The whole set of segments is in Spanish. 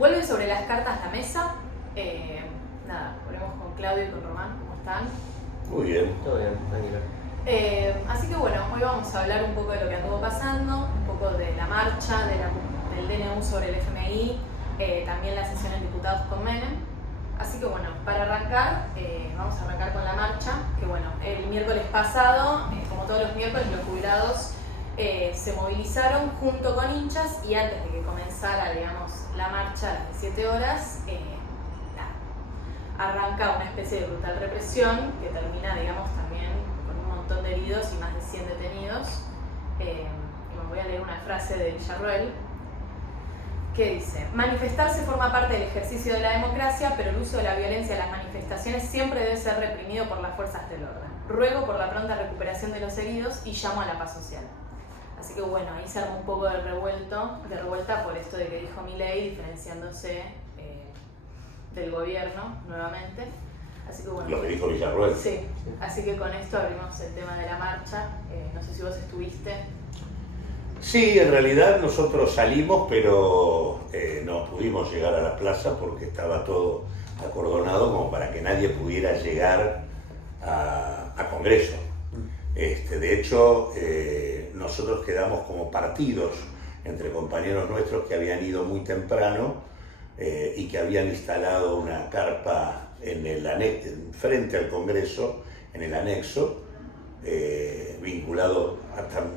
Vuelve sobre las cartas la mesa. Nada, volvemos con Claudio y con Román. ¿Cómo están? Muy bien. Todo bien, tranquilo. Así que bueno, hoy vamos a hablar un poco de lo que anduvo pasando, un poco de la marcha del DNU sobre el FMI, también la sesión en diputados con Menem. Así que bueno, para arrancar, vamos a arrancar con la marcha, que bueno, el miércoles pasado, como todos los miércoles, los jubilados se movilizaron junto con hinchas y antes de que comenzara, digamos, la marcha a las 17 horas, arranca una especie de brutal represión que termina, digamos, también con un montón de heridos y más de 100 detenidos. Y me voy a leer una frase de Villarroel que dice: manifestarse forma parte del ejercicio de la democracia, pero el uso de la violencia en las manifestaciones siempre debe ser reprimido por las fuerzas del orden. Ruego por la pronta recuperación de los heridos y llamo a la paz social. Así que bueno, ahí se armó un poco de revuelta por esto de que dijo Milei, diferenciándose del gobierno nuevamente. Así que bueno. Lo que dijo Villarroel. Sí, así que con esto abrimos el tema de la marcha. No sé si vos estuviste. Sí, en realidad nosotros salimos, pero no pudimos llegar a la plaza porque estaba todo acordonado como para que nadie pudiera llegar a Congreso. De hecho, nosotros quedamos como partidos entre compañeros nuestros que habían ido muy temprano y que habían instalado una carpa frente al Congreso, en el anexo, vinculado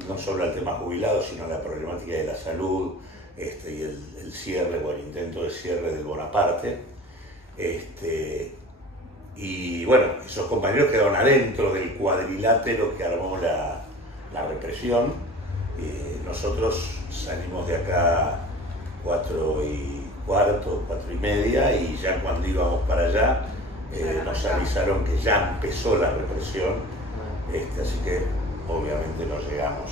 no solo al tema jubilados, sino a la problemática de la salud y el cierre o el intento de cierre del Bonaparte. Y bueno, esos compañeros quedaron adentro del cuadrilátero que armó la represión. Nosotros salimos de acá 4:15, 4:30, y ya cuando íbamos para allá nos avisaron que ya empezó la represión, así que obviamente no llegamos.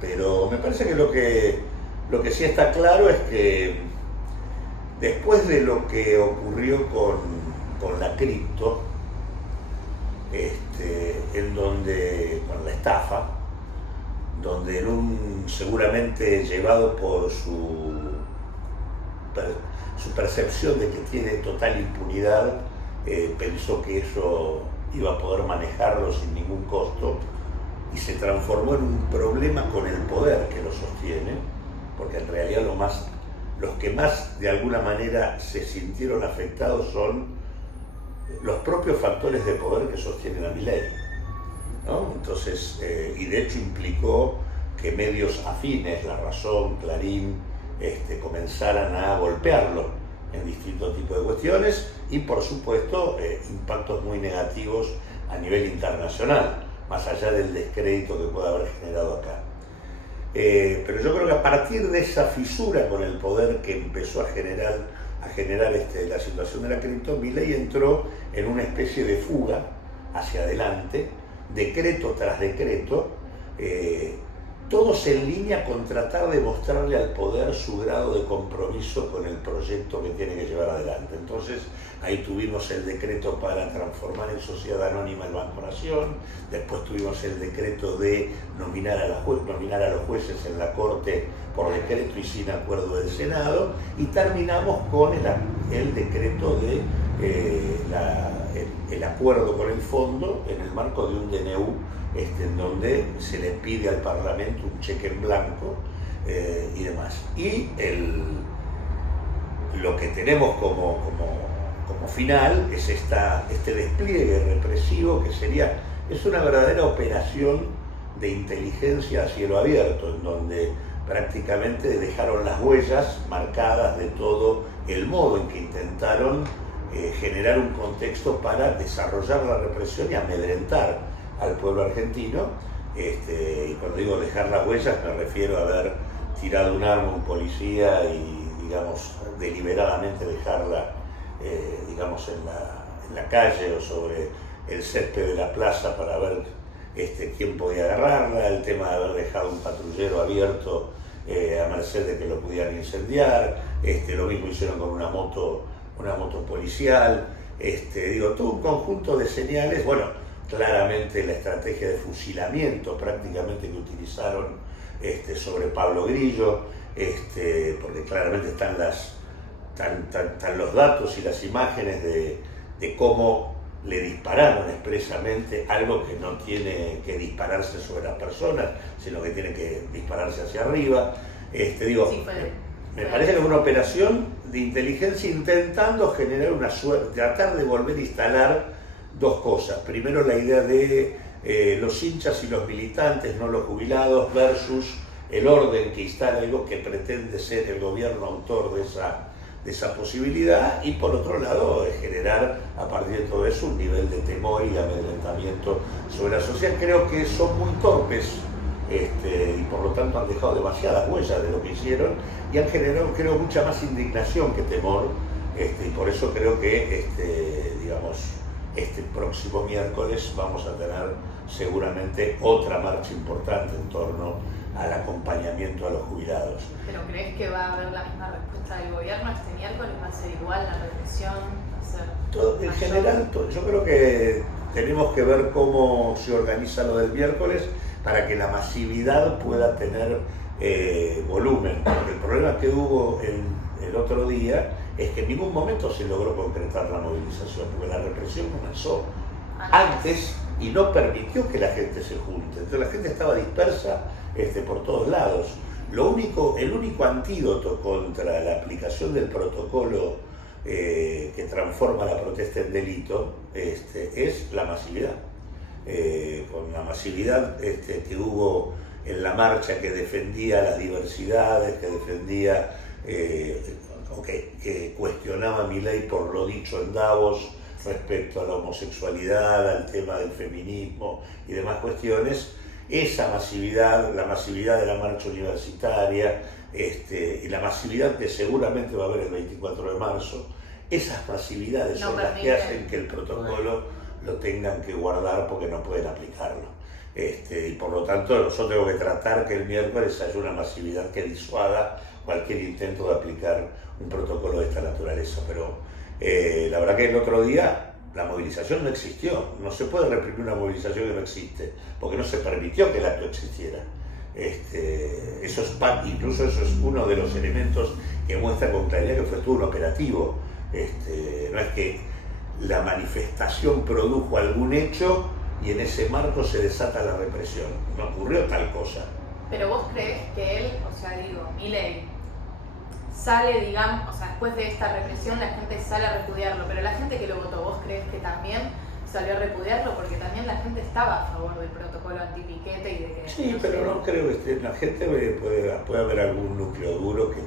Pero me parece que lo que sí está claro es que después de lo que ocurrió con la cripto, con la estafa, donde seguramente llevado por su percepción de que tiene total impunidad, pensó que eso iba a poder manejarlo sin ningún costo y se transformó en un problema con el poder que lo sostiene, porque en realidad los que más de alguna manera se sintieron afectados son los propios factores de poder que sostienen a Milei, ¿no? Entonces, y de hecho implicó que medios afines, La Razón, Clarín, comenzaran a golpearlo en distintos tipos de cuestiones y por supuesto impactos muy negativos a nivel internacional, más allá del descrédito que pueda haber generado acá. Pero yo creo que a partir de esa fisura con el poder que empezó a generar la situación de la cripto, Milei entró en una especie de fuga hacia adelante, decreto tras decreto, todos en línea con tratar de mostrarle al poder su grado de compromiso con el proyecto que tiene que llevar adelante. Entonces ahí tuvimos el decreto para transformar en sociedad anónima el Banco Nación, después tuvimos el decreto de nominar a los jueces en la Corte por decreto y sin acuerdo del Senado, y terminamos con el decreto de el acuerdo con el fondo en el marco de un DNU, en donde se le pide al Parlamento un cheque en blanco y demás. Y lo que tenemos como final es este despliegue represivo que es una verdadera operación de inteligencia a cielo abierto, en donde prácticamente dejaron las huellas marcadas de todo el modo en que intentaron generar un contexto para desarrollar la represión y amedrentar al pueblo argentino. Y cuando digo dejar las huellas me refiero a haber tirado un arma a un policía y, digamos, deliberadamente dejarla digamos, en la calle o sobre el césped de la plaza para ver quién podía agarrarla, el tema de haber dejado un patrullero abierto a merced de que lo pudieran incendiar, lo mismo hicieron con una moto policial, todo un conjunto de señales. Bueno, claramente la estrategia de fusilamiento prácticamente que utilizaron sobre Pablo Grillo, porque claramente están los datos y las imágenes de cómo le dispararon expresamente algo que no tiene que dispararse sobre las personas, sino que tiene que dispararse hacia arriba. Me parece que es una operación de inteligencia intentando generar una suerte, tratar de volver a instalar dos cosas. Primero, la idea de los hinchas y los militantes, no los jubilados, versus el orden que instala algo que pretende ser el gobierno autor de esa posibilidad, y por otro lado generar a partir de todo eso un nivel de temor y de amedrentamiento sobre la sociedad. Creo que son muy torpes y por lo tanto han dejado demasiadas huellas de lo que hicieron y han generado, creo, mucha más indignación que temor, y por eso creo que este próximo miércoles vamos a tener seguramente otra marcha importante en torno al acompañamiento a los jubilados. ¿Pero crees que va a haber la misma respuesta del gobierno este miércoles? ¿Va a ser igual la represión? En general, yo creo que tenemos que ver cómo se organiza lo del miércoles para que la masividad pueda tener volumen. Porque el problema que hubo el otro día es que en ningún momento se logró concretar la movilización, porque la represión comenzó antes y no permitió que la gente se junte. Entonces la gente estaba dispersa por todos lados. El único antídoto contra la aplicación del protocolo que transforma la protesta en delito es la masividad. Con la masividad que hubo en la marcha, que defendía las diversidades, que defendía que cuestionaba a Milei por lo dicho en Davos respecto a la homosexualidad, al tema del feminismo y demás cuestiones. Esa masividad, la masividad de la marcha universitaria y la masividad que seguramente va a haber el 24 de marzo, esas masividades son las que hacen que el protocolo lo tengan que guardar porque no pueden aplicarlo. Y por lo tanto nosotros tenemos que tratar que el miércoles haya una masividad que disuada cualquier intento de aplicar un protocolo de esta naturaleza. Pero la verdad que el otro día la movilización no existió. No se puede reprimir una movilización que no existe, porque no se permitió que el acto existiera. Incluso eso es uno de los elementos que muestra con claridad que fue todo un operativo. No es que la manifestación produjo algún hecho y en ese marco se desata la represión. No ocurrió tal cosa. Pero vos crees que él, Milei, sale, después de esta represión la gente sale a repudiarlo, pero la gente que lo votó, ¿vos crees que también salió a repudiarlo? Porque también la gente estaba a favor del protocolo antipiquete y de que... Sí, pero no creo que la gente puede haber algún núcleo duro que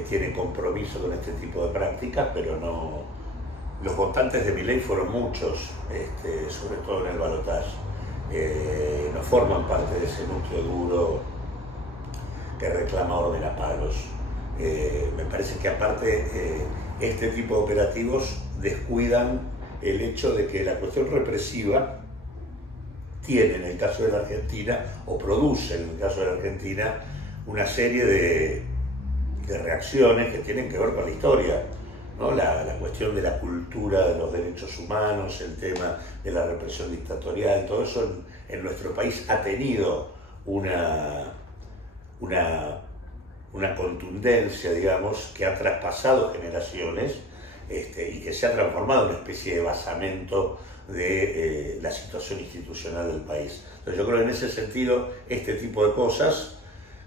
tiene compromiso con este tipo de prácticas, pero no. Los votantes de Milei fueron muchos, sobre todo en el balotaje. No forman parte de ese núcleo duro que reclama orden a palos. Me parece que aparte este tipo de operativos descuidan el hecho de que la cuestión represiva tiene en el caso de la Argentina, o produce en el caso de la Argentina, una serie de reacciones que tienen que ver con la historia, ¿no? La cuestión de la cultura de los derechos humanos, el tema de la represión dictatorial, todo eso en nuestro país ha tenido una contundencia, digamos, que ha traspasado generaciones y que se ha transformado en una especie de basamento de la situación institucional del país. Entonces yo creo que en ese sentido este tipo de cosas,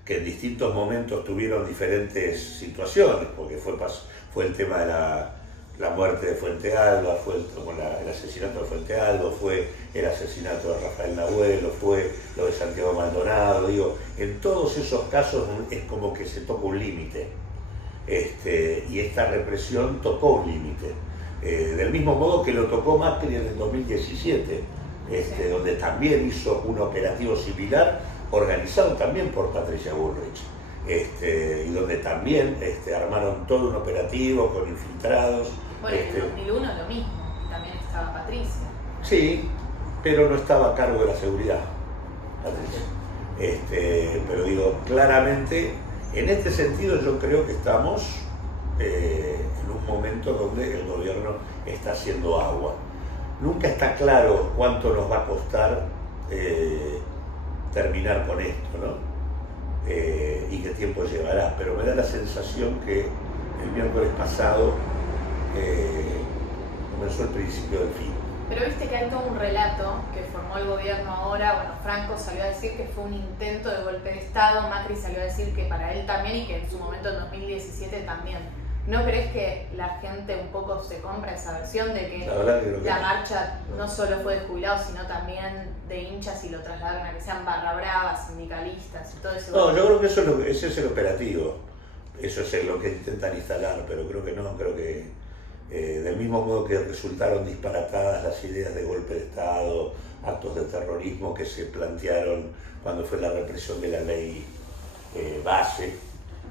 que en distintos momentos tuvieron diferentes situaciones, porque fue el tema de la muerte de Fuente Alba, fue el asesinato de Fuente Alba, fue el asesinato de Rafael Nahuel, fue lo de Santiago Maldonado. En todos esos casos es como que se toca un límite, y esta represión tocó un límite, del mismo modo que lo tocó Macri en el 2017, donde también hizo un operativo similar, organizado también por Patricia Bullrich, y donde también armaron todo un operativo con infiltrados. Bueno, en el 2001 lo mismo, también estaba Patricia. Sí, pero no estaba a cargo de la seguridad, Patricia. Pero claramente, en este sentido yo creo que estamos en un momento donde el gobierno está haciendo agua. Nunca está claro cuánto nos va a costar terminar con esto, ¿no? y qué tiempo llevará, pero me da la sensación que el miércoles pasado comenzó el principio del fin. Pero viste que hay todo un relato que formó el gobierno ahora. Bueno, Franco salió a decir que fue un intento de golpe de Estado, Macri salió a decir que para él también y que en su momento en 2017 también. ¿No crees que la gente un poco se compra esa versión de que la marcha no solo fue de jubilados, sino también de hinchas y lo trasladaron a que sean barra bravas, sindicalistas y todo eso? No, yo creo que ese es el operativo, eso es lo que intentan instalar, pero creo que no, creo que del mismo modo que resultaron disparatadas las ideas de golpe de Estado, actos de terrorismo que se plantearon cuando fue la represión de la ley base,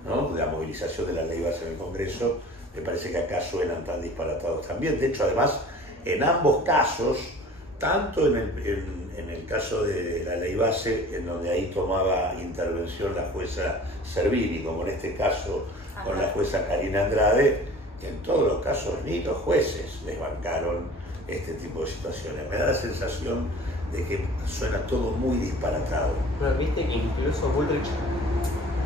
¿no? De la movilización de la ley base en el Congreso, me parece que acá suenan tan disparatados también. De hecho, además, en ambos casos, tanto en el caso de la ley base, en donde ahí tomaba intervención la jueza Servini, como en este caso con la jueza Karina Andrade, en todos los casos ni los jueces les bancaron este tipo de situaciones. Me da la sensación de que suena todo muy disparatado. Pero viste que incluso Bullrich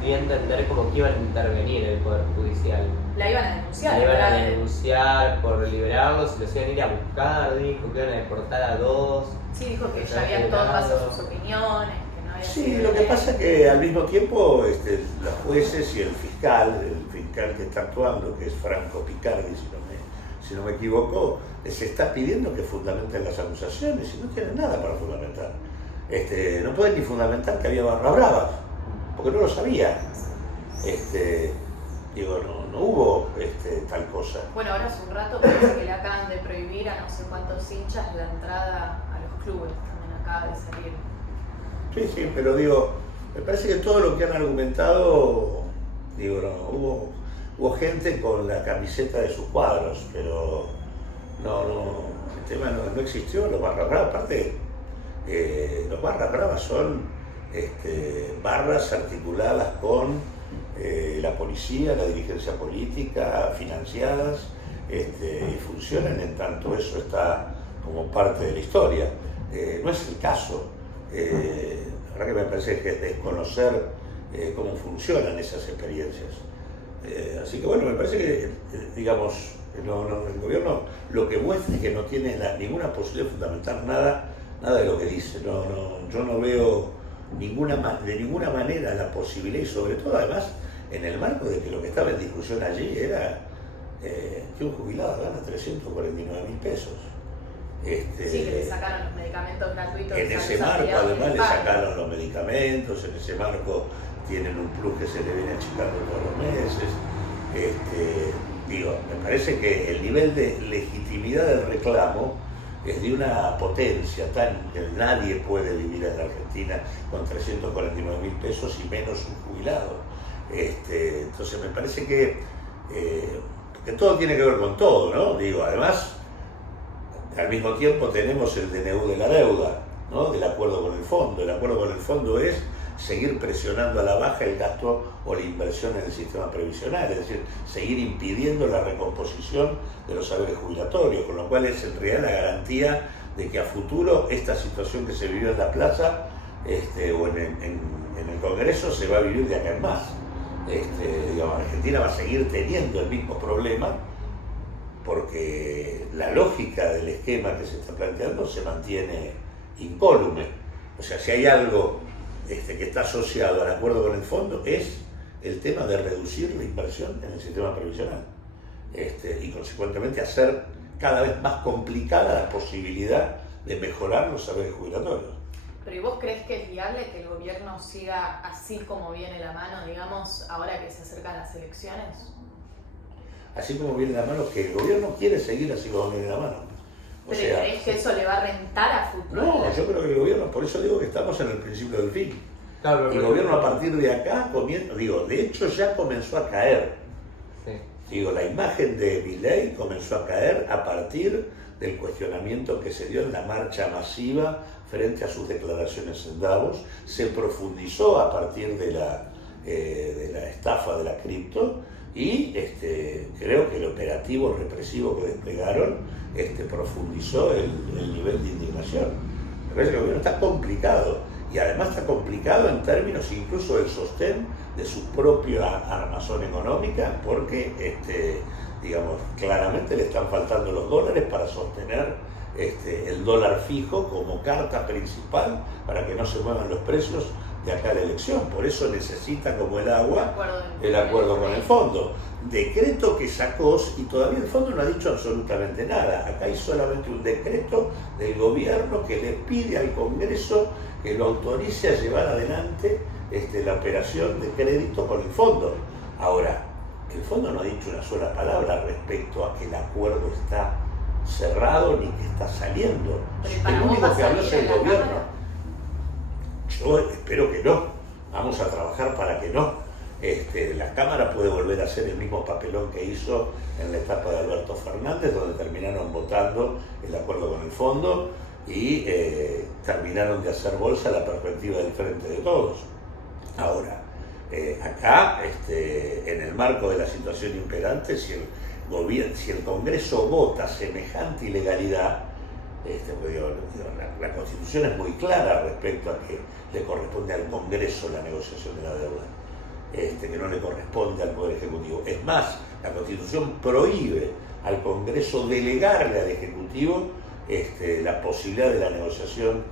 dio a entender como que iban a intervenir el Poder Judicial. La iban a denunciar. La iban a denunciar por liberarlos, y los iban a ir a buscar, dijo que iban a deportar a 2. Sí, dijo que ya habían todo pasado sus opiniones, que no había Sí, lo que pasa es que al mismo tiempo los jueces y el fiscal que está actuando, que es Franco Picardi, si no me equivoco, les está pidiendo que fundamenten las acusaciones y no tienen nada para fundamentar. No pueden ni fundamentar que había barra bravas, porque no lo sabían. No hubo tal cosa. Bueno, ahora hace un rato parece que le acaban de prohibir a no sé cuántos hinchas la entrada a los clubes, también acaba de salir. Sí, pero me parece que todo lo que han argumentado, hubo gente con la camiseta de sus cuadros, pero el tema no existió, los barra bravas. Aparte, los barra bravas son barras articuladas con la policía, la dirigencia política, financiadas, y funcionan en tanto eso está como parte de la historia. No es el caso. La verdad que me parece que es desconocer cómo funcionan esas experiencias. Así que bueno, me parece que, el gobierno lo que muestra es que no tiene ninguna posibilidad de fundamentar nada de lo que dice. Yo no veo de ninguna manera la posibilidad, y sobre todo además en el marco de que lo que estaba en discusión allí era que un jubilado gana 349.000 pesos. Sí, que le sacaron los medicamentos gratuitos. En ese marco además le sacaron los medicamentos, en ese marco tienen un plus que se le viene achicando todos los meses. Me parece que el nivel de legitimidad del reclamo es de una potencia tan que nadie puede vivir en la Argentina con 349.000 pesos y menos un jubilado. Entonces me parece que todo tiene que ver con todo, ¿no? Además, al mismo tiempo tenemos el DNU de la deuda, ¿no? Del acuerdo con el fondo. El acuerdo con el fondo es seguir presionando a la baja el gasto o la inversión en el sistema previsional, es decir, seguir impidiendo la recomposición de los saberes jubilatorios, con lo cual es en realidad la garantía de que a futuro esta situación que se vivió en la plaza o en el Congreso se va a vivir de acá en más. Argentina va a seguir teniendo el mismo problema porque la lógica del esquema que se está planteando se mantiene incólume. O sea, si hay algo que está asociado al acuerdo con el fondo es el tema de reducir la inversión en el sistema previsional y consecuentemente hacer cada vez más complicada la posibilidad de mejorar los saberes jubilatorios. Pero ¿y vos crees que es viable que el gobierno siga así como viene la mano, digamos, ahora que se acercan las elecciones? Así como viene la mano, que el gobierno quiere seguir así como viene la mano. ¿Pero crees que eso le va a rentar a futuro? No, yo creo que el gobierno, por eso digo que estamos en el principio del fin. Claro, el gobierno a partir de acá, de hecho ya comenzó a caer. Sí. La imagen de Milei comenzó a caer a partir del cuestionamiento que se dio en la marcha masiva frente a sus declaraciones en Davos, se profundizó a partir de la estafa de la cripto y creo que el operativo represivo que desplegaron profundizó el nivel de indignación. Me parece que el gobierno está complicado y además está complicado en términos incluso del sostén de su propia armazón económica, porque digamos, claramente le están faltando los dólares para sostener el dólar fijo como carta principal para que no se muevan los precios de acá a la elección. Por eso necesita como el agua el acuerdo con el fondo. Decreto que sacó, y todavía el fondo no ha dicho absolutamente nada. Acá hay solamente un decreto del gobierno que le pide al Congreso que lo autorice a llevar adelante la operación de crédito con el fondo. Ahora, el fondo no ha dicho una sola palabra respecto a que el acuerdo está cerrado ni que está saliendo. El único que habló es el gobierno. Yo espero que no. Vamos a trabajar para que no. La Cámara puede volver a hacer el mismo papelón que hizo en la etapa de Alberto Fernández, donde terminaron votando el acuerdo con el fondo y terminaron de hacer bolsa la perspectiva del Frente de Todos. Ahora, acá, en el marco de la situación imperante, si el Congreso vota semejante ilegalidad, la Constitución es muy clara respecto a que le corresponde al Congreso la negociación de la deuda, que no le corresponde al Poder Ejecutivo. Es más, la Constitución prohíbe al Congreso delegarle al Ejecutivo la posibilidad de la negociación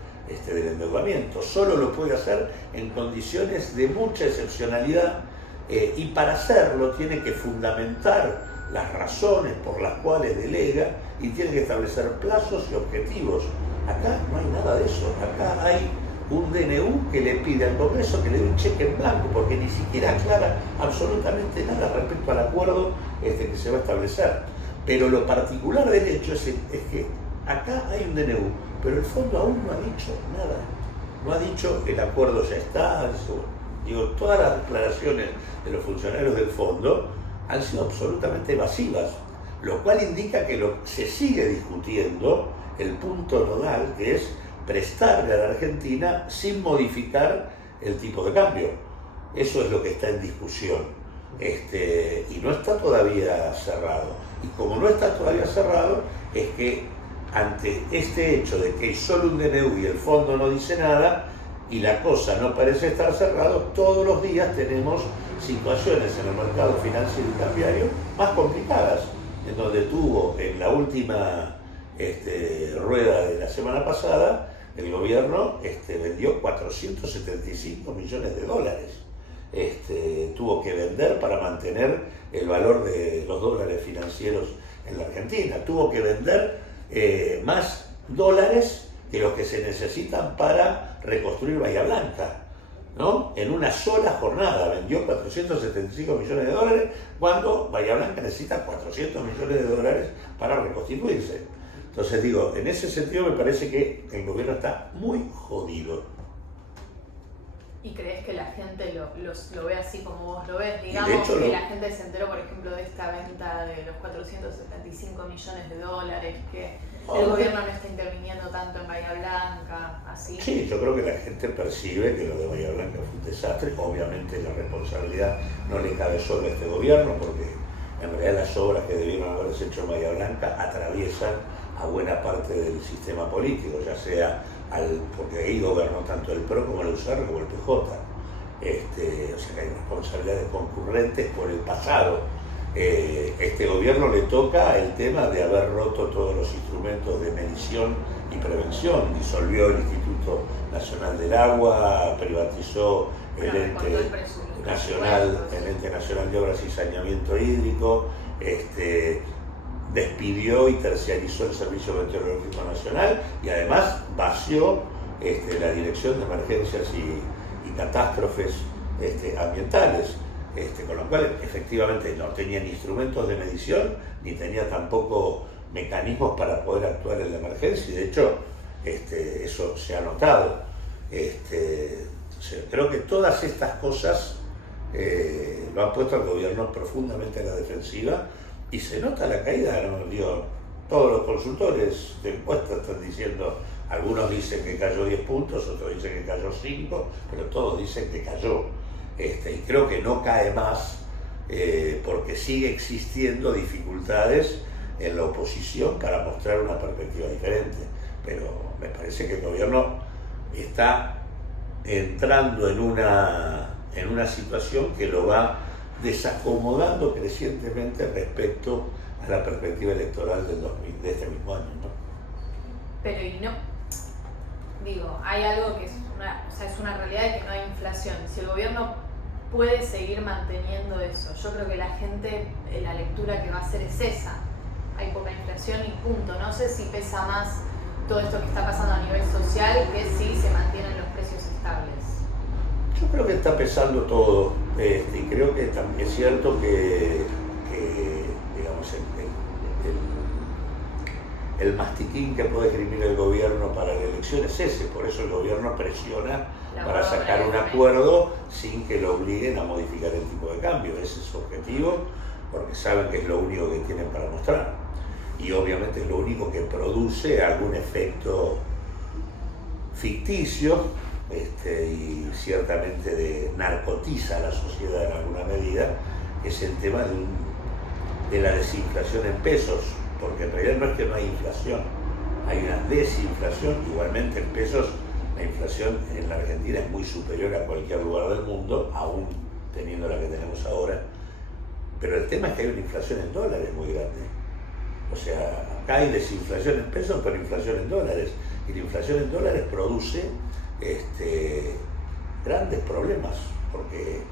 del endeudamiento. Solo lo puede hacer en condiciones de mucha excepcionalidad y para hacerlo tiene que fundamentar las razones por las cuales delega y tiene que establecer plazos y objetivos. Acá no hay nada de eso. Acá hay un DNU que le pide al Congreso que le dé un cheque en blanco, porque ni siquiera aclara absolutamente nada respecto al acuerdo que se va a establecer. Pero lo particular del hecho es que acá hay un DNU, pero el fondo aún no ha dicho nada. No ha dicho el acuerdo ya está. Digo, todas las declaraciones de los funcionarios del fondo han sido absolutamente evasivas, lo cual indica que se sigue discutiendo el punto nodal, que es prestarle a la Argentina sin modificar el tipo de cambio. Eso es lo que está en discusión, y no está todavía cerrado. Y como no está todavía cerrado, es que ante este hecho de que hay solo un DNU y el fondo no dice nada, y la cosa no parece estar cerrado, todos los días tenemos situaciones en el mercado financiero y cambiario más complicadas, en donde tuvo en la última rueda de la semana pasada, el gobierno vendió 475 millones de dólares. Tuvo que vender para mantener el valor de los dólares financieros en la Argentina. Tuvo que vender más dólares que los que se necesitan para reconstruir Bahía Blanca, ¿no? En una sola jornada vendió 475 millones de dólares cuando Bahía Blanca necesita 400 millones de dólares para reconstituirse. Entonces digo, en ese sentido me parece que el gobierno está muy jodido. ¿Y crees que la gente lo ve así como vos lo ves? Digamos hecho, que la gente se enteró, por ejemplo, de esta venta de los 475 millones de dólares, que el gobierno no está interviniendo tanto en Bahía Blanca, así. Sí, yo creo que la gente percibe que lo de Bahía Blanca fue un desastre. Obviamente la responsabilidad no le cabe solo a este gobierno, porque en realidad las obras que debieron haberse hecho en Bahía Blanca atraviesan a buena parte del sistema político, ya sea porque ahí gobernó tanto el PRO como el UCR como el PJ. O sea que hay responsabilidades concurrentes por el pasado. Este gobierno le toca el tema de haber roto todos los instrumentos de medición y prevención, disolvió el Instituto Nacional del Agua, privatizó el Ente Nacional de Obras y Saneamiento Hídrico, despidió y terciarizó el Servicio Meteorológico Nacional y además vació la Dirección de Emergencias y Catástrofes ambientales, con lo cual efectivamente no tenía ni instrumentos de medición ni tenía tampoco mecanismos para poder actuar en la emergencia, y de hecho eso se ha notado. Creo que todas estas cosas lo han puesto al gobierno profundamente a la defensiva. Y se nota la caída, ¿no? Digo, todos los consultores de encuestas están diciendo, algunos dicen que cayó 10 puntos, otros dicen que cayó 5, pero todos dicen que cayó. Y creo que no cae más porque sigue existiendo dificultades en la oposición para mostrar una perspectiva diferente. Pero me parece que el gobierno está entrando en una situación que lo va desacomodando crecientemente respecto a la perspectiva electoral de este mismo año, ¿no? Pero y no, digo, hay algo que es una realidad de que no hay inflación. Si el gobierno puede seguir manteniendo eso, yo creo que la gente, la lectura que va a hacer es esa. Hay poca inflación y punto. No sé si pesa más todo esto que está pasando a nivel social que si se mantienen los precios estables. Yo creo que está pesando todo, y creo que también es cierto que digamos, el mastiquín que puede esgrimir el gobierno para la elección es ese, por eso el gobierno presiona para sacar un acuerdo sin que lo obliguen a modificar el tipo de cambio. Ese es su objetivo, porque saben que es lo único que tienen para mostrar. Y obviamente es lo único que produce algún efecto ficticio, y ciertamente narcotiza a la sociedad en alguna medida, que es el tema de la desinflación en pesos, porque en realidad no es que no hay inflación, hay una desinflación. Igualmente en pesos la inflación en la Argentina es muy superior a cualquier lugar del mundo, aún teniendo la que tenemos ahora, pero el tema es que hay una inflación en dólares muy grande. O sea, acá hay desinflación en pesos, pero inflación en dólares, y la inflación en dólares produce grandes problemas, porque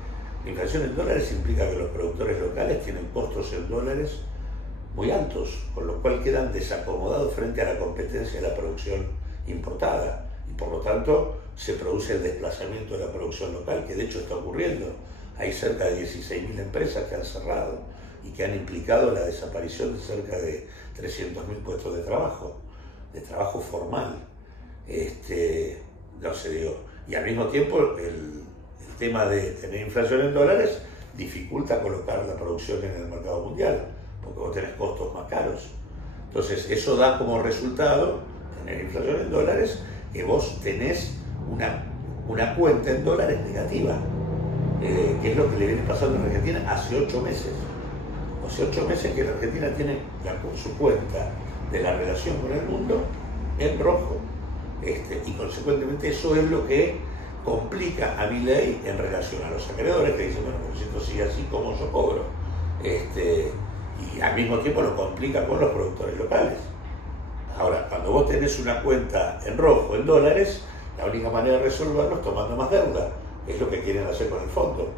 la inflación en dólares implica que los productores locales tienen costos en dólares muy altos, con lo cual quedan desacomodados frente a la competencia de la producción importada, y por lo tanto se produce el desplazamiento de la producción local, que de hecho está ocurriendo. Hay cerca de 16.000 empresas que han cerrado y que han implicado la desaparición de cerca de 300.000 puestos de trabajo formal. No sé, digo, y al mismo tiempo el tema de tener inflación en dólares dificulta colocar la producción en el mercado mundial, porque vos tenés costos más caros. Entonces eso da como resultado, tener inflación en dólares, que vos tenés una cuenta en dólares negativa, que es lo que le viene pasando a la Argentina hace 8 meses. Hace 8 meses que la Argentina tiene su cuenta de la relación con el mundo en rojo. Y consecuentemente eso es lo que complica a Milei en relación a los acreedores, que dicen, bueno, pero si esto sigue así, ¿cómo yo cobro? Y al mismo tiempo lo complica con los productores locales. Ahora, cuando vos tenés una cuenta en rojo, en dólares, la única manera de resolverlo es tomando más deuda, es lo que quieren hacer con el fondo.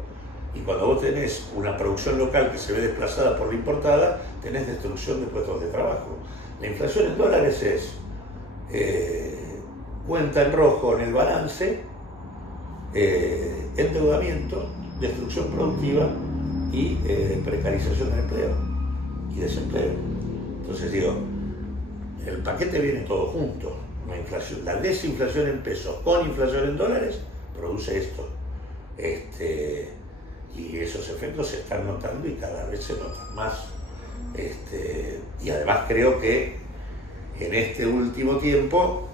Y cuando vos tenés una producción local que se ve desplazada por la importada, tenés destrucción de puestos de trabajo. La inflación en dólares es cuenta en rojo en el balance, endeudamiento, destrucción productiva y precarización del empleo y desempleo. Entonces digo, el paquete viene todo junto. La desinflación en pesos con inflación en dólares produce esto. Y esos efectos se están notando y cada vez se notan más. Y además creo que en este último tiempo,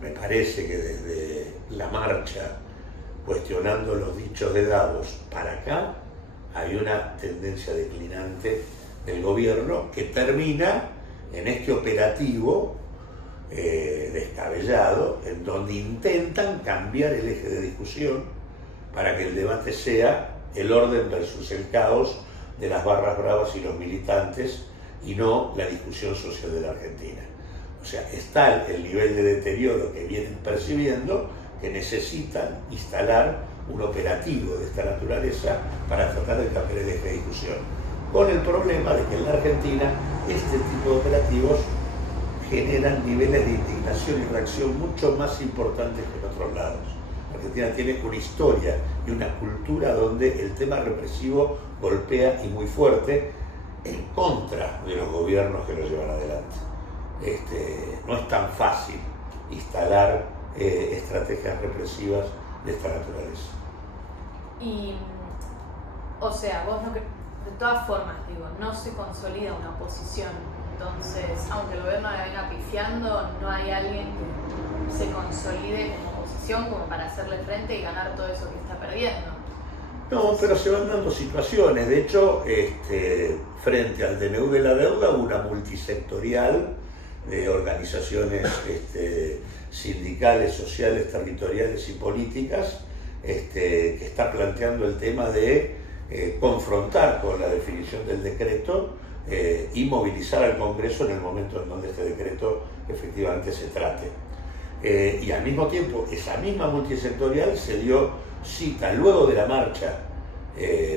me parece que desde la marcha cuestionando los dichos de Davos para acá, hay una tendencia declinante del gobierno que termina en este operativo descabellado, en donde intentan cambiar el eje de discusión para que el debate sea el orden versus el caos de las barras bravas y los militantes, y no la discusión social de la Argentina. O sea, está el nivel de deterioro que vienen percibiendo, que necesitan instalar un operativo de esta naturaleza para tratar de cambiar el eje de discusión, con el problema de que en la Argentina este tipo de operativos generan niveles de indignación y reacción mucho más importantes que en otros lados. Argentina tiene una historia y una cultura donde el tema represivo golpea y muy fuerte en contra de los gobiernos que lo llevan adelante. No es tan fácil instalar estrategias represivas de esta naturaleza. Y, o sea, vos no, de todas formas, digo, no se consolida una oposición. Entonces, aunque el gobierno la venga pifiando, no hay alguien que se consolide como oposición como para hacerle frente y ganar todo eso que está perdiendo. No, pero se van dando situaciones. De hecho, frente al DNU de la deuda hubo una multisectorial de organizaciones sindicales sindicales, sociales, territoriales y políticas, que está planteando el tema de confrontar con la definición del decreto y movilizar al Congreso en el momento en donde este decreto efectivamente se trate. Y al mismo tiempo, esa misma multisectorial se dio cita luego de la marcha,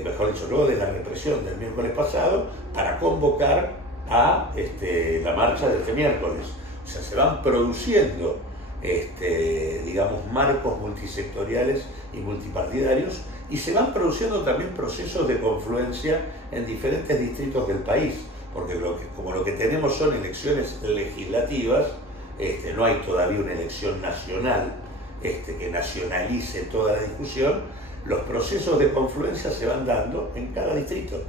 mejor dicho, luego de la represión del miércoles pasado, para convocar a la marcha de este miércoles. O sea, se van produciendo, digamos, marcos multisectoriales y multipartidarios, y se van produciendo también procesos de confluencia en diferentes distritos del país, porque como lo que tenemos son elecciones legislativas, no hay todavía una elección nacional que nacionalice toda la discusión. Los procesos de confluencia se van dando en cada distrito,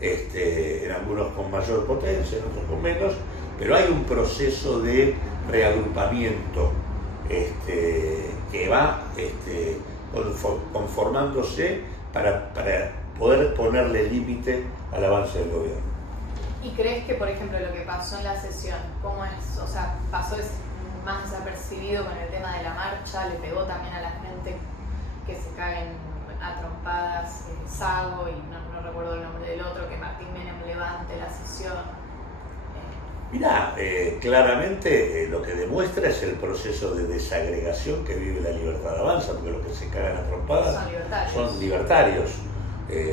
en algunos con mayor potencia, en otros con menos, pero hay un proceso de reagrupamiento que va conformándose para poder ponerle límite al avance del gobierno. ¿Y crees que, por ejemplo, lo que pasó en la sesión, cómo es? O sea, pasó más desapercibido con el tema de la marcha, le pegó también a la gente que se caen a trompadas, Sago, y no recuerdo el nombre del otro, que Martín Menem levante la sesión. Mirá, claramente lo que demuestra es el proceso de desagregación que vive la Libertad Avanza, porque los que se cagan a trompadas son libertarios.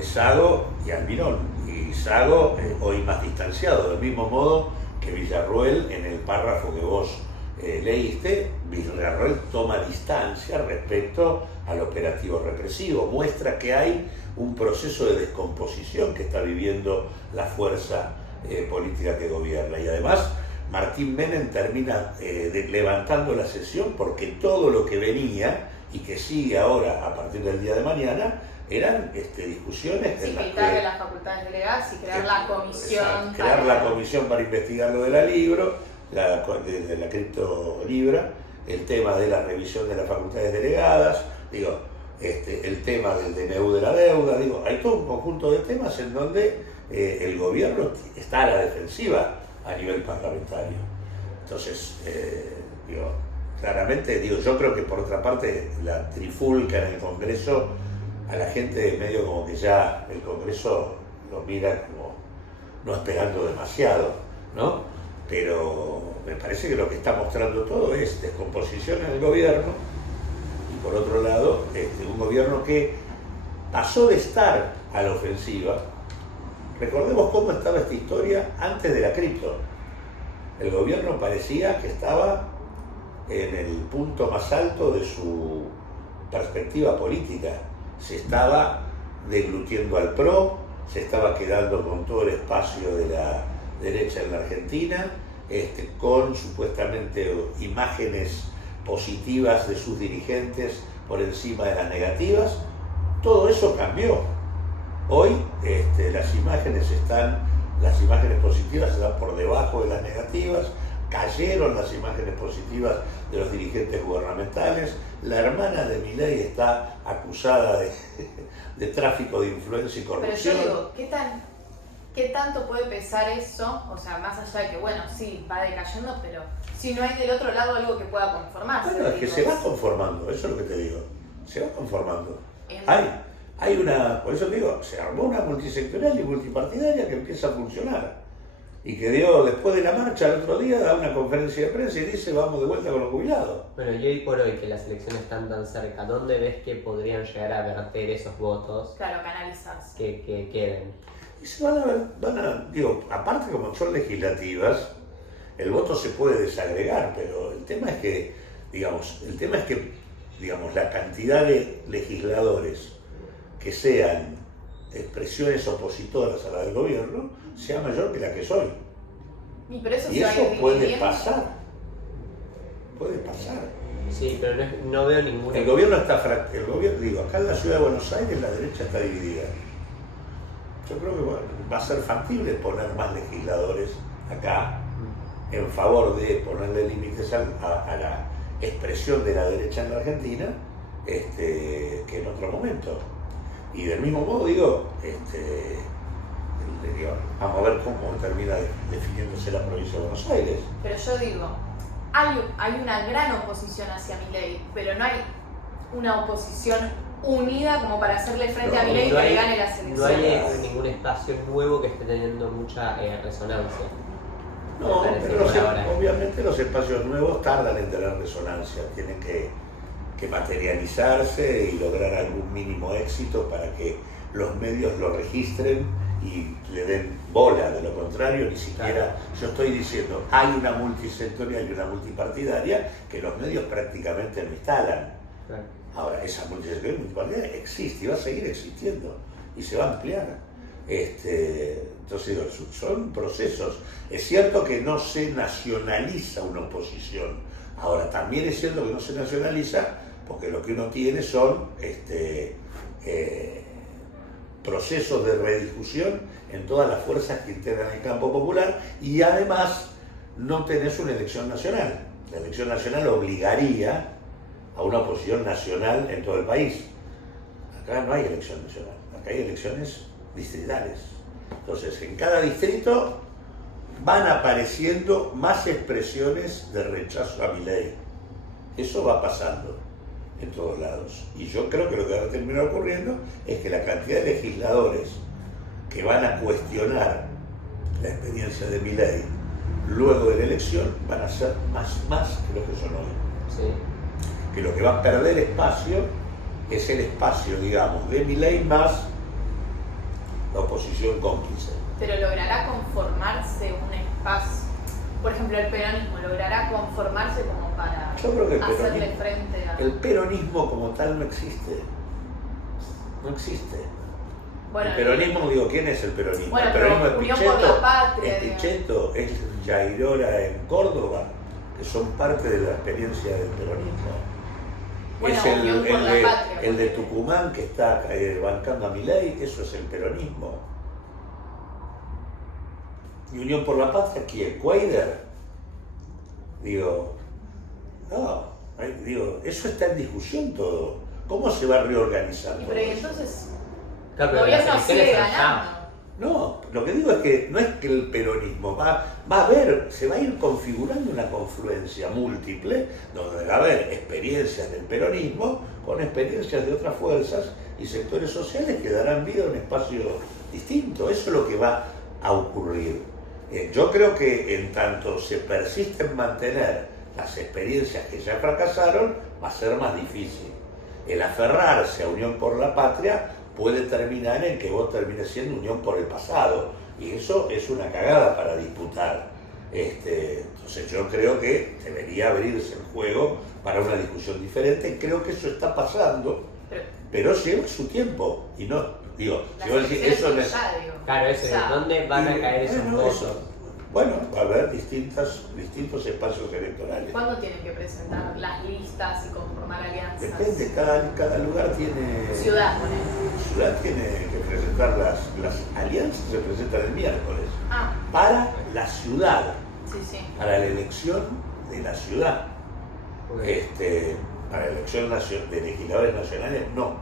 Sago y Almirón, y Sago hoy más distanciado, del mismo modo que Villarroel en el párrafo que vos leíste. Villarroel toma distancia respecto al operativo represivo, muestra que hay un proceso de descomposición que está viviendo la fuerza política que gobierna, y además Martín Menem termina levantando la sesión porque todo lo que venía y que sigue ahora a partir del día de mañana eran discusiones sí, quitarle las facultades delegadas y crear la comisión. Crear la comisión para investigar lo de la Libro, de la cripto Libra, el tema de la revisión de las facultades delegadas, digo, el tema del DNU de la deuda, digo, hay todo un conjunto de temas en donde el gobierno está a la defensiva a nivel parlamentario. Entonces, claramente, yo creo que por otra parte la trifulca en el Congreso, a la gente medio como que ya el Congreso lo mira como no esperando demasiado, ¿no? Pero me parece que lo que está mostrando todo es descomposición en el gobierno, y por otro lado, un gobierno que pasó de estar a la ofensiva. Recordemos cómo estaba esta historia antes de la cripto. El gobierno parecía que estaba en el punto más alto de su perspectiva política. Se estaba deglutiendo al PRO, se estaba quedando con todo el espacio de la derecha en la Argentina, con supuestamente imágenes positivas de sus dirigentes por encima de las negativas. Todo eso cambió. Hoy las imágenes positivas están por debajo de las negativas, cayeron las imágenes positivas de los dirigentes gubernamentales, la hermana de Milei está acusada de tráfico de influencia y corrupción. Pero yo digo, ¿qué tanto puede pesar eso? O sea, más allá de que, bueno, sí, va decayendo, pero si no hay del otro lado algo que pueda conformarse. Bueno, es que se va conformando, eso es lo que te digo, se va conformando. Por eso digo, se armó una multisectorial y multipartidaria que empieza a funcionar, y que después de la marcha, el otro día, da una conferencia de prensa y dice, vamos de vuelta con los jubilados. Bueno, y hoy por hoy, que las elecciones están tan cerca, ¿dónde ves que podrían llegar a verter esos votos? Claro, canalizarse. Que queden. Y se aparte como son legislativas, el voto se puede desagregar, pero el tema es que, la cantidad de legisladores que sean expresiones opositoras a la del gobierno sea mayor que la que soy. Pero eso y eso puede pasar. Puede pasar. Sí, pero no veo ninguna. El gobierno está acá en la ciudad de Buenos Aires la derecha está dividida. Yo creo que va a ser factible poner más legisladores acá en favor de ponerle límites a la expresión de la derecha en la Argentina que en otro momento. Y del mismo modo vamos a ver cómo termina definiéndose la provincia de Buenos Aires. Pero yo digo, hay una gran oposición hacia Milei, pero no hay una oposición unida como para hacerle frente a Milei y que le gane las No elecciones. hay ningún espacio nuevo que esté teniendo mucha resonancia. No, Me parece pero por ahora. obviamente los espacios nuevos tardan en tener resonancia, tienen que materializarse y lograr algún mínimo éxito para que los medios lo registren y le den bola. De lo contrario, ni siquiera yo estoy diciendo, hay una multisectorial y una multipartidaria que los medios prácticamente no instalan. Claro. Ahora, esa multisectorial y multipartidaria existe y va a seguir existiendo y se va a ampliar. Entonces digo, son procesos. Es cierto que no se nacionaliza una oposición. Ahora, también es cierto que no se nacionaliza porque lo que uno tiene son procesos de redifusión en todas las fuerzas que integran el campo popular y además no tenés una elección nacional. La elección nacional obligaría a una oposición nacional en todo el país. Acá no hay elección nacional, acá hay elecciones distritales. Entonces, en cada distrito van apareciendo más expresiones de rechazo a Milei. Eso va pasando en todos lados. Y yo creo que lo que va a terminar ocurriendo es que la cantidad de legisladores que van a cuestionar la experiencia de Milei luego de la elección van a ser más que lo que son hoy. Sí. Que lo que va a perder espacio es el espacio, digamos, de Milei más la oposición cómplice. Pero logrará conformarse un espacio, por ejemplo, el peronismo logrará conformarse como para Yo creo que hacerle frente a... el peronismo como tal no existe. No existe. Bueno, el peronismo, digo, ¿quién es el peronismo? Bueno, el pero peronismo Unión por la Patria, es Pichetto, es Yairora en Córdoba, que son parte de la experiencia del peronismo. Bueno, es Unión por la Patria, el de Tucumán que está bancando a Milei, eso es el peronismo. ¿Y Unión por la Patria quién? ¿Cuader? Digo, no, digo, eso está en discusión todo. ¿Cómo se va a reorganizar todo Pero y eso? entonces, Claro, el pero las gobierno sigue elecciones son ganando. ya. No, lo que digo es que no es que el peronismo va a haber, se va a ir configurando una confluencia múltiple, donde va a haber experiencias del peronismo con experiencias de otras fuerzas y sectores sociales que darán vida a un espacio distinto. Eso es lo que va a ocurrir. Yo creo que en tanto se persiste en mantener las experiencias que ya fracasaron, va a ser más difícil. El aferrarse a Unión por la Patria puede terminar en que vos termines siendo Unión por el pasado, y eso es una cagada para disputar. Entonces yo creo que debería abrirse el juego para una discusión diferente. Creo que eso está pasando, pero lleva su tiempo, y no, digo, si vos decís, eso no es... Claro, eso, O sea, ¿dónde van a caer esos Bueno, votos? eso. Bueno, va a haber distintos espacios electorales. ¿Cuándo tienen que presentar las listas y conformar alianzas? Depende, cada lugar tiene... Ciudad, ponele. Ciudad tiene que presentar las alianzas, se presentan el miércoles. Ah, Para la ciudad, sí. para la elección de la ciudad. Okay. Para la elección de legisladores nacionales no,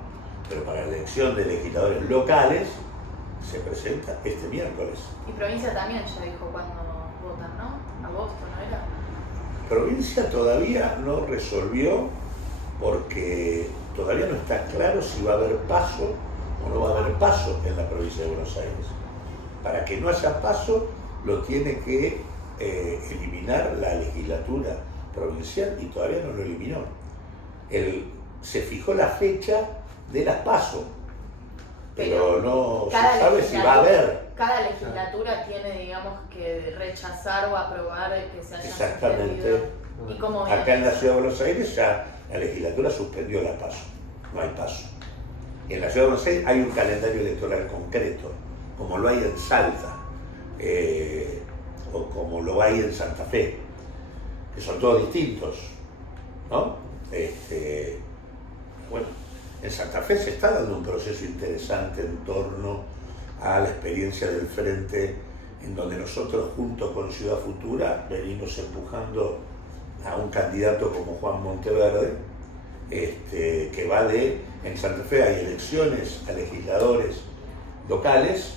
pero para la elección de legisladores locales se presenta este miércoles. Y provincia también ya dijo cuándo votan, ¿no? Agosto, ¿no era? Provincia todavía no resolvió porque todavía no está claro si va a haber paso o no va a haber paso en la provincia de Buenos Aires. Para que no haya paso lo tiene que eliminar la legislatura provincial y todavía no lo eliminó. Se fijó la fecha de las paso, pero no se sabe si va a haber. Cada legislatura tiene, digamos, que rechazar o aprobar que se haya Exactamente. suspendido. ¿Y cómo viene? Acá en la Ciudad de Buenos Aires ya la legislatura suspendió la paso, no hay paso. En la Ciudad de Buenos Aires hay un calendario electoral concreto, como lo hay en Salta, o como lo hay en Santa Fe, que son todos distintos, ¿no? Bueno, en Santa Fe se está dando un proceso interesante en torno a la experiencia del Frente, en donde nosotros juntos con Ciudad Futura venimos empujando a un candidato como Juan Monteverde, que va en Santa Fe hay elecciones a legisladores locales,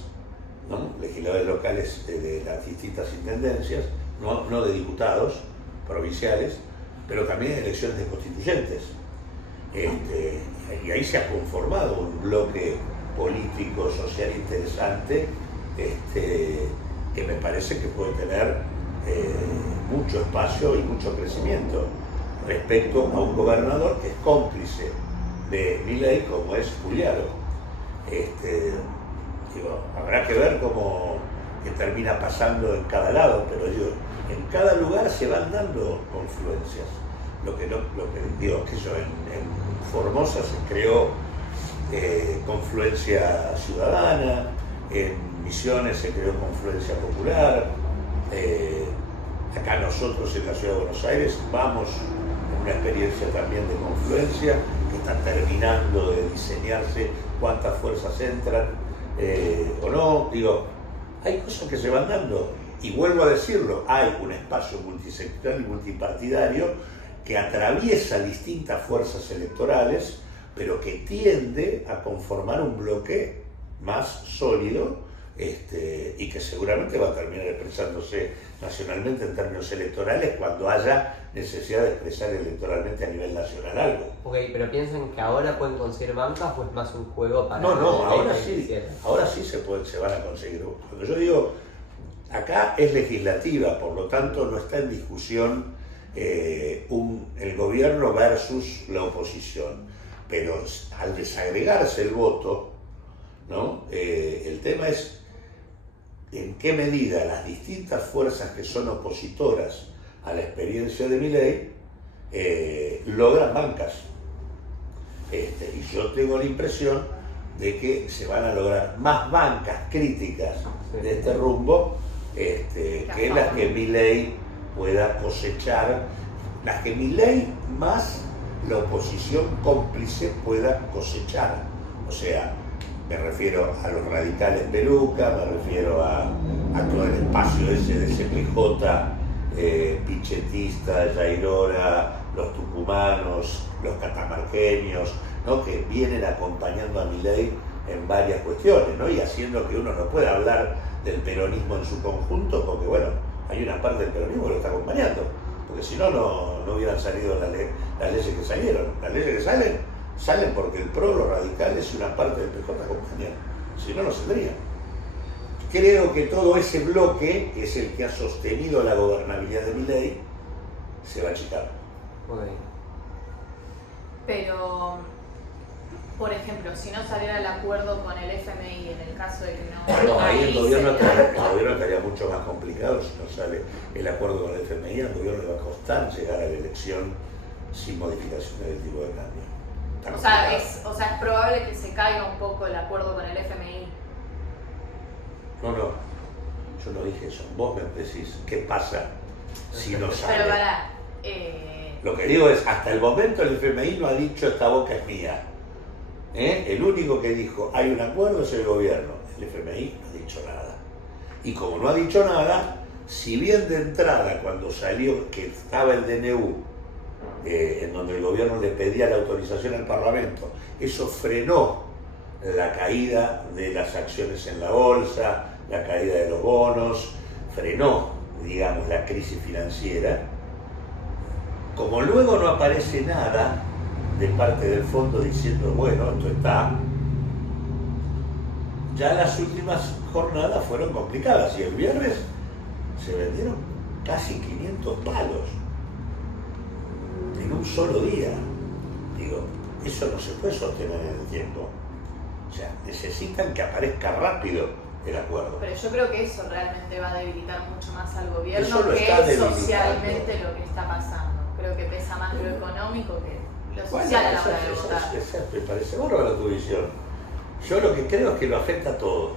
¿no? Legisladores locales de las distintas intendencias, no de diputados, provinciales, pero también elecciones de constituyentes. Y ahí se ha conformado un bloque político, social interesante, que me parece que puede tener mucho espacio y mucho crecimiento respecto a un gobernador que es cómplice de Milei como es Giuliano. Habrá que ver cómo que termina pasando en cada lado, pero en cada lugar se van dando confluencias. Lo que digo, que yo en Formosa se creó confluencia ciudadana, en Misiones se creó confluencia popular, acá nosotros en la Ciudad de Buenos Aires vamos en una experiencia también de confluencia que está terminando de diseñarse cuántas fuerzas entran o no. Digo, hay cosas que se van dando y vuelvo a decirlo, hay un espacio multisectorial y multipartidario que atraviesa distintas fuerzas electorales, pero que tiende a conformar un bloque más sólido y que seguramente va a terminar expresándose nacionalmente en términos electorales cuando haya necesidad de expresar electoralmente a nivel nacional algo. Ok, pero ¿piensan que ahora pueden conseguir bancas o es más un juego para... No, ahora sí se van a conseguir. Cuando yo digo, acá es legislativa, por lo tanto no está en discusión el gobierno versus la oposición, pero al desagregarse el voto, ¿no? El tema es en qué medida las distintas fuerzas que son opositoras a la experiencia de Milei logran bancas. Y yo tengo la impresión de que se van a lograr más bancas críticas de este rumbo que las que Milei pueda cosechar, las que Milei más la oposición cómplice pueda cosechar. O sea, me refiero a los radicales peluca, me refiero a todo el espacio ese de CPJ, pichetista, yairora, los tucumanos, los catamarqueños, ¿no? Que vienen acompañando a Milei en varias cuestiones, ¿no? Y haciendo que uno no pueda hablar del peronismo en su conjunto, porque bueno, hay una parte del peronismo que lo está acompañando, porque si no, no hubieran salido las leyes que salieron. Las leyes que salen porque el PRO, los radicales y una parte del PJ acompañan, si no, no saldrían. Creo que todo ese bloque, que es el que ha sostenido la gobernabilidad de Milei, se va a achicar. Okay. Pero, por ejemplo, si no saliera el acuerdo con el FMI en el caso de que no... Ahí el gobierno estaría mucho más complicado si no sale el acuerdo con el FMI. Al gobierno le va a costar llegar a la elección sin modificaciones del tipo de cambio. O sea, es probable que se caiga un poco el acuerdo con el FMI. No, yo no dije eso. Vos me decís, ¿qué pasa si no sale? Pero pará, Lo que digo es, hasta el momento el FMI no ha dicho esta boca es mía. El único que dijo hay un acuerdo es el gobierno. El FMI no ha dicho nada. Y como no ha dicho nada, si bien de entrada cuando salió que estaba el DNU, en donde el gobierno le pedía la autorización al Parlamento, eso frenó la caída de las acciones en la bolsa, la caída de los bonos, frenó, digamos, la crisis financiera. Como luego no aparece nada de parte del fondo diciendo, bueno, esto está, ya las últimas jornadas fueron complicadas y el viernes se vendieron casi 500 palos en un solo día. Digo, eso no se puede sostener en el tiempo. O sea, necesitan que aparezca rápido el acuerdo. Pero yo creo que eso realmente va a debilitar mucho más al gobierno Eso lo que está debilitando. socialmente lo que está pasando. Creo que pesa más lo económico que lo social a la hora de votar. Me parece bárbaro tu visión. Yo lo que creo es que lo afecta a todo.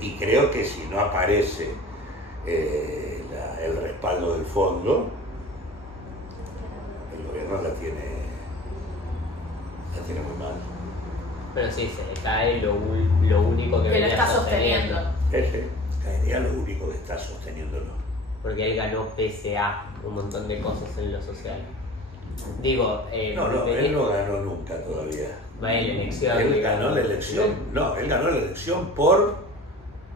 Y creo que si no aparece el respaldo del fondo, el gobierno la tiene muy mal. Pero sí, se le cae lo único que lo venía está sosteniendo. Caería lo único que está sosteniéndolo. Porque él ganó pese a un montón de cosas en lo social. Digo, él no ganó nunca todavía. Va en la elección. Él ganó la elección. No, él ganó la elección por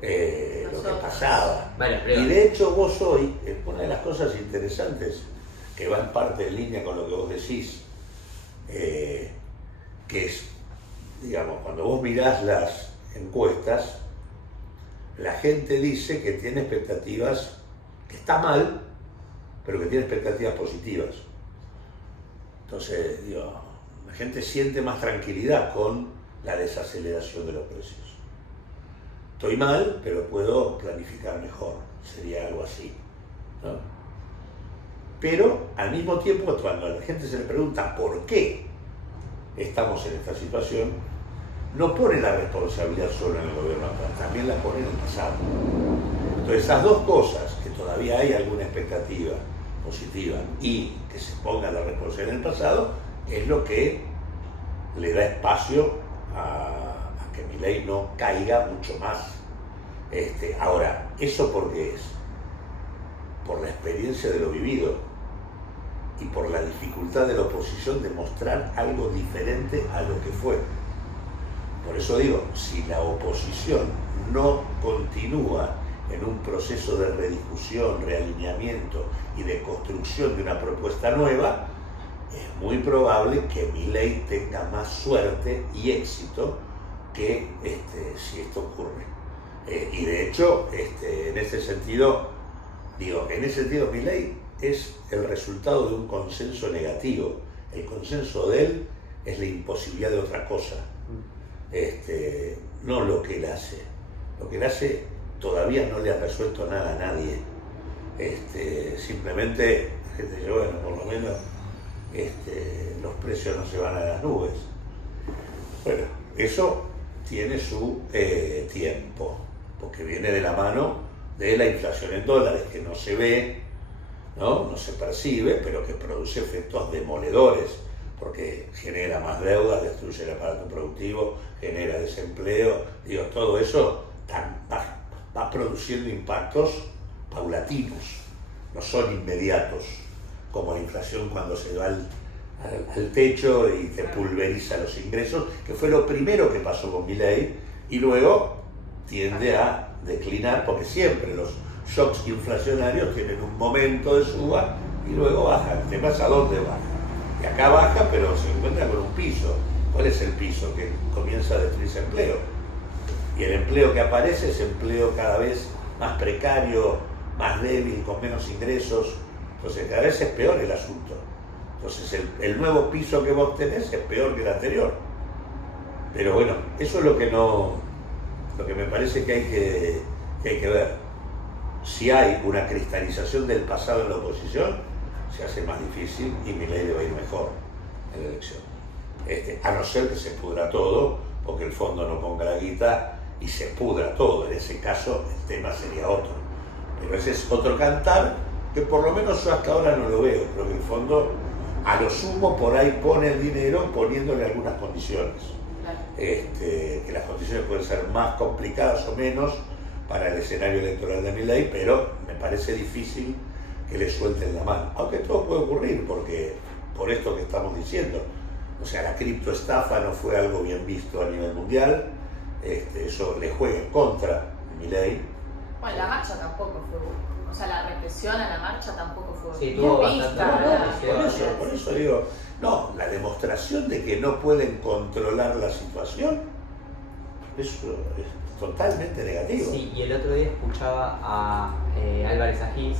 lo que pasaba. Bueno, pero... Y de hecho vos hoy, una de las cosas interesantes que va en parte en línea con lo que vos decís, que es, digamos, cuando vos mirás las encuestas, la gente dice que tiene expectativas, que está mal, pero que tiene expectativas positivas. Entonces, digo, la gente siente más tranquilidad con la desaceleración de los precios. Estoy mal, pero puedo planificar mejor, sería algo así, ¿no? Pero al mismo tiempo, cuando a la gente se le pregunta por qué estamos en esta situación, no pone la responsabilidad solo en el gobierno actual, también la pone en el pasado. Entonces esas dos cosas, que todavía hay alguna expectativa positiva y que se ponga la responsabilidad en el pasado, es lo que le da espacio a que Milei no caiga mucho más. Ahora, ¿eso por qué es? Por la experiencia de lo vivido y por la dificultad de la oposición de mostrar algo diferente a lo que fue. Por eso digo, si la oposición no continúa en un proceso de rediscusión, realineamiento y de construcción de una propuesta nueva, es muy probable que Milei tenga más suerte y éxito que si esto ocurre. Y de hecho, en ese sentido, Milei es el resultado de un consenso negativo. El consenso de él es la imposibilidad de otra cosa. No lo que él hace. Lo que él hace todavía no le ha resuelto nada a nadie. Simplemente, bueno, por lo menos los precios no se van a las nubes. Bueno, eso tiene su tiempo, porque viene de la mano de la inflación en dólares, que no se ve, no se percibe, pero que produce efectos demoledores, porque genera más deuda, destruye el aparato productivo, genera desempleo, todo eso va produciendo impactos paulatinos, no son inmediatos, como la inflación cuando se va al techo y te pulveriza los ingresos, que fue lo primero que pasó con Milei, y luego tiende a declinar, porque siempre los shocks inflacionarios tienen un momento de suba y luego bajan. El tema es a dónde baja. Y acá baja, pero se encuentra con un piso. ¿Cuál es el piso? Que comienza a destruirse empleo. Y el empleo que aparece es empleo cada vez más precario, más débil, con menos ingresos. Entonces cada vez es peor el asunto. Entonces el nuevo piso que vos tenés es peor que el anterior. Pero bueno, eso es lo que me parece que hay que ver. Si hay una cristalización del pasado en la oposición, se hace más difícil y Milei le va a ir mejor en la elección. A no ser que se pudra todo, porque el fondo no ponga la guita y se pudra todo. En ese caso el tema sería otro. Pero ese es otro cantar que por lo menos yo hasta ahora no lo veo. Creo que el fondo, a lo sumo, por ahí pone el dinero poniéndole algunas condiciones. Que las condiciones pueden ser más complicadas o menos para el escenario electoral de Milei, pero me parece difícil que le suelten la mano. Aunque todo puede ocurrir, porque por esto que estamos diciendo, o sea, la criptoestafa no fue algo bien visto a nivel mundial, eso le juega en contra a Milei. Bueno, la marcha tampoco fue buena. O sea, la represión a la marcha tampoco fue sí, bien vista. Por eso digo, no, la demostración de que no pueden controlar la situación, eso es totalmente negativo. Sí, y el otro día escuchaba a Álvarez Agis,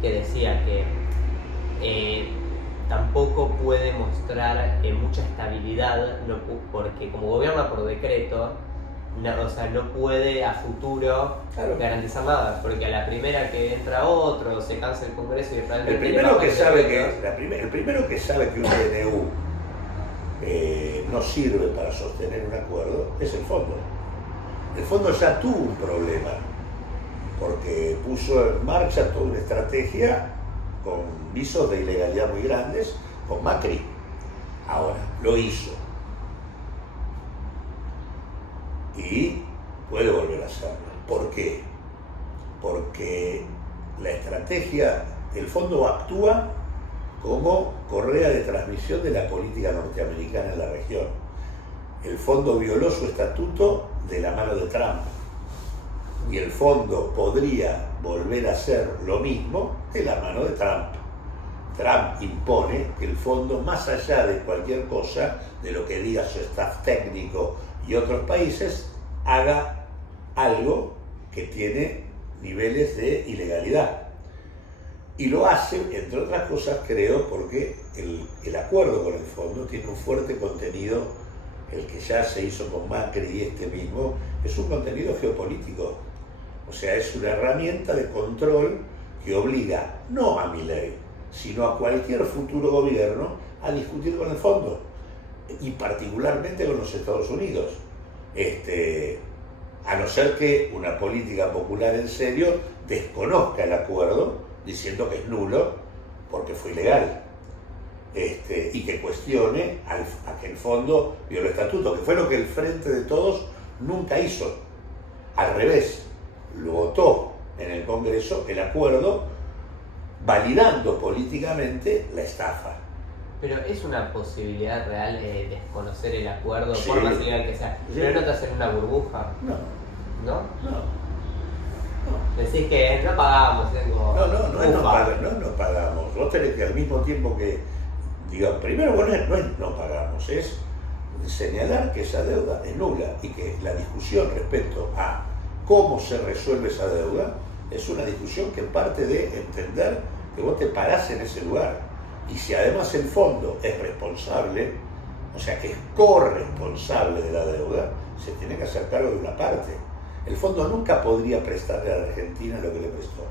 que decía que tampoco puede mostrar mucha estabilidad, porque como gobierna por decreto, no puede a futuro garantizar nada, porque a la primera que entra otro, se cansa el Congreso y el primero que sabe que un DNU no sirve para sostener un acuerdo es el fondo. El fondo ya tuvo un problema, porque puso en marcha toda una estrategia con visos de ilegalidad muy grandes con Macri. Ahora, lo hizo. Y puede volver a hacerlo. ¿Por qué? Porque la estrategia, el fondo actúa como correa de transmisión de la política norteamericana en la región. El fondo violó su estatuto de la mano de Trump. y el fondo podría volver a hacer lo mismo de la mano de Trump. Trump impone que el fondo, más allá de cualquier cosa, de lo que diga su staff técnico y otros países, haga algo que tiene niveles de ilegalidad. Y lo hace, entre otras cosas, creo, porque el acuerdo con el fondo tiene un fuerte contenido, el que ya se hizo con Macri y este mismo, es un contenido geopolítico. O sea, es una herramienta de control que obliga no a Milei, sino a cualquier futuro gobierno a discutir con el fondo, y particularmente con los Estados Unidos. A no ser que una política popular en serio desconozca el acuerdo, diciendo que es nulo porque fue ilegal, y que cuestione a que el fondo violó el estatuto, que fue lo que el Frente de Todos nunca hizo. Al revés, lo votó en el Congreso el acuerdo, validando políticamente la estafa. Pero es una posibilidad real de desconocer el acuerdo, Sí. por más ilegal que sea. Sí. Pero no te hacen una burbuja, No, ¿no? no. Decís que no pagamos, tengo. No es no pagamos. Vos tenés que al mismo tiempo que, digamos, primero no es no pagamos, es señalar que esa deuda es nula y que la discusión respecto a cómo se resuelve esa deuda es una discusión que parte de entender que vos te parás en ese lugar. Y si además el fondo es responsable, o sea que es corresponsable de la deuda, se tiene que hacer cargo de una parte. El fondo nunca podría prestarle a la Argentina lo que le prestó.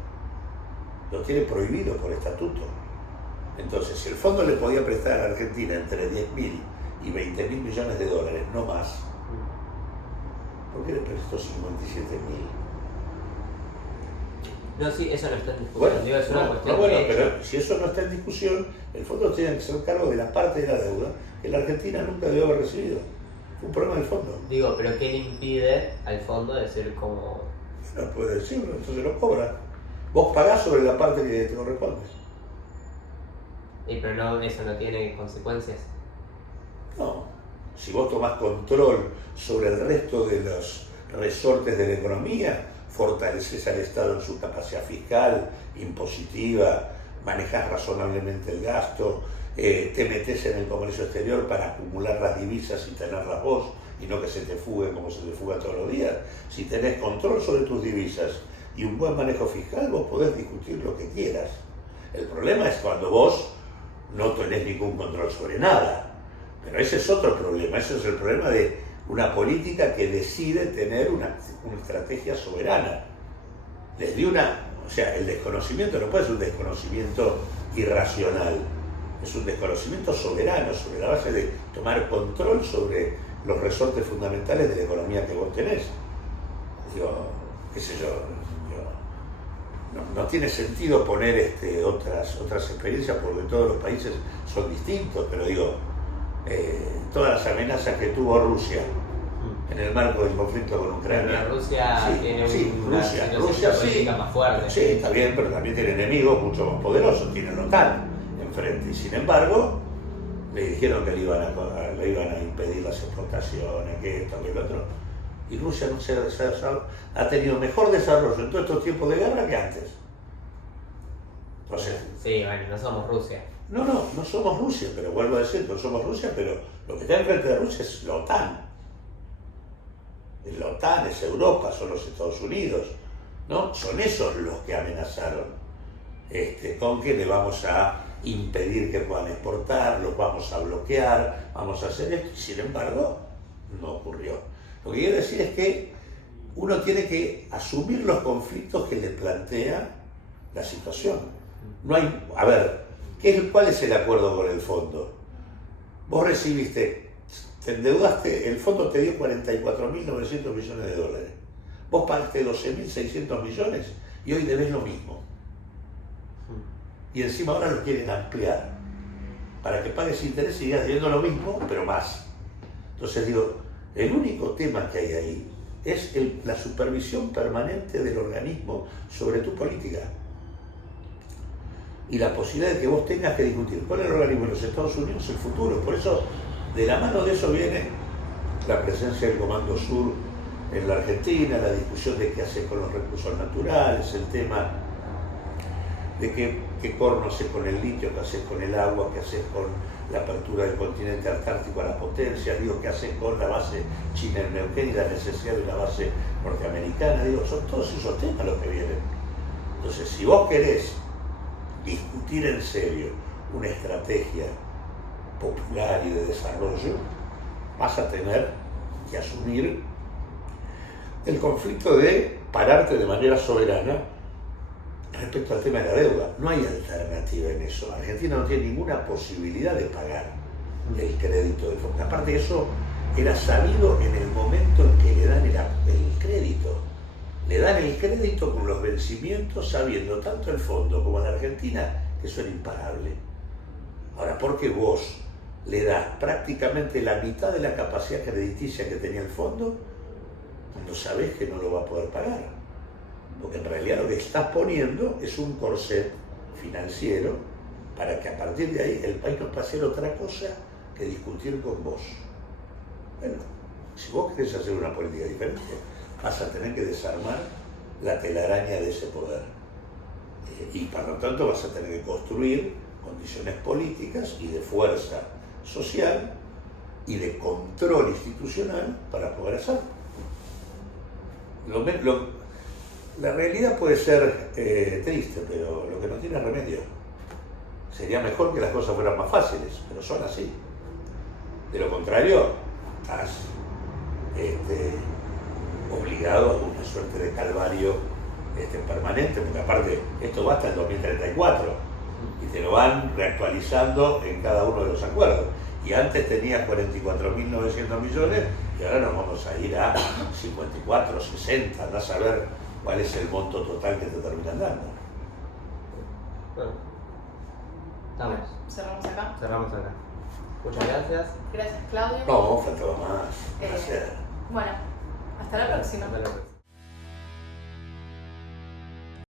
Lo tiene prohibido por estatuto. Entonces, si el fondo le podía prestar a la Argentina entre 10.000 y 20.000 millones de dólares, no más, ¿por qué le prestó 57.000? No, sí, eso no está en discusión. Bueno, Digo, es una cuestión pero si eso no está en discusión, el fondo tiene que ser cargo de la parte de la deuda que la Argentina nunca debió haber recibido. Fue un problema del fondo. Digo, pero ¿qué le impide al fondo decir como... No puede decirlo, entonces lo cobra. Vos pagás sobre la parte que te corresponde. pero no, eso no tiene consecuencias? No. Si vos tomás control sobre el resto de los resortes de la economía, fortaleces al Estado en su capacidad fiscal, impositiva, manejás razonablemente el gasto, te metés en el comercio exterior para acumular las divisas y tenerlas vos, y no que se te fuguen como se te fuga todos los días. Si tenés control sobre tus divisas y un buen manejo fiscal, vos podés discutir lo que quieras. El problema es cuando vos no tenés ningún control sobre nada. Pero ese es otro problema, ese es el problema de una política que decide tener una estrategia soberana. O sea, el desconocimiento no puede ser un desconocimiento irracional, es un desconocimiento soberano, sobre la base de tomar control sobre los resortes fundamentales de la economía que vos tenés. Digo, qué sé yo, no tiene sentido poner otras experiencias porque todos los países son distintos, pero digo, todas las amenazas que tuvo Rusia en el marco del conflicto con Ucrania. Rusia tiene una Rusia política más fuerte. Sí, está bien, pero también tiene enemigos mucho más poderosos, tiene la OTAN enfrente. Y sin embargo, le dijeron que le iban a impedir las exportaciones, que esto, que el otro. Y Rusia ha tenido mejor desarrollo en todos estos tiempos de guerra que antes. Entonces, sí, bueno, no somos Rusia. No somos Rusia, pero vuelvo a decir, no somos Rusia, pero lo que está enfrente de Rusia es la OTAN. La OTAN es Europa, son los Estados Unidos, ¿no? Son esos los que amenazaron con que le vamos a impedir que puedan exportar, los vamos a bloquear, vamos a hacer esto, y sin embargo, no ocurrió. Lo que quiero decir es que uno tiene que asumir los conflictos que le plantea la situación. No hay, a ver, ¿cuál es el acuerdo con el fondo? Vos recibiste, te endeudaste, el fondo te dio 44.900 millones de dólares. Vos pagaste 12.600 millones y hoy debes lo mismo. Y encima ahora lo quieren ampliar para que pagues interés y sigas debiendo lo mismo, pero más. Entonces digo, el único tema que hay ahí es la supervisión permanente del organismo sobre tu política. Y la posibilidad de que vos tengas que discutir con el organismo de los Estados Unidos el futuro. Por eso, de la mano de eso viene la presencia del Comando Sur en la Argentina, la discusión de qué hacer con los recursos naturales, el tema de qué corno haces con el litio, qué haces con el agua, qué haces con la apertura del continente antártico a la potencia, digo, qué haces con la base china en Neuquén y la necesidad de una base norteamericana, digo, son todos esos temas los que vienen. Entonces, si vos querés discutir en serio una estrategia popular y de desarrollo, vas a tener que asumir el conflicto de pararte de manera soberana respecto al tema de la deuda. No hay alternativa en eso. Argentina no tiene ninguna posibilidad de pagar el crédito del fondo. Aparte de eso, era sabido en el momento en que le dan el crédito. Le dan el crédito con los vencimientos, sabiendo tanto el fondo como la Argentina que eso era imparable. Ahora, ¿por qué vos le das prácticamente la mitad de la capacidad crediticia que tenía el fondo cuando sabés que no lo va a poder pagar? Porque en realidad lo que estás poniendo es un corset financiero para que a partir de ahí el país no pueda hacer otra cosa que discutir con vos. Bueno, si vos querés hacer una política diferente, vas a tener que desarmar la telaraña de ese poder. Y por lo tanto vas a tener que construir condiciones políticas y de fuerza social y de control institucional para poder hacerlo. La realidad puede ser triste, pero lo que no tiene remedio. Sería mejor que las cosas fueran más fáciles, pero son así. De lo contrario, estás obligado a una suerte de calvario permanente, porque aparte esto va hasta el 2034 y te lo van reactualizando en cada uno de los acuerdos. Y antes tenías 44.900 millones y ahora nos vamos a ir a 54, 60, andás a ver cuál es el monto total que te terminan dando. Bueno, estamos. Cerramos acá. Cerramos acá. Muchas gracias. Gracias, Claudio. No, faltaba más. Gracias. Bueno, hasta la próxima. Hasta la próxima.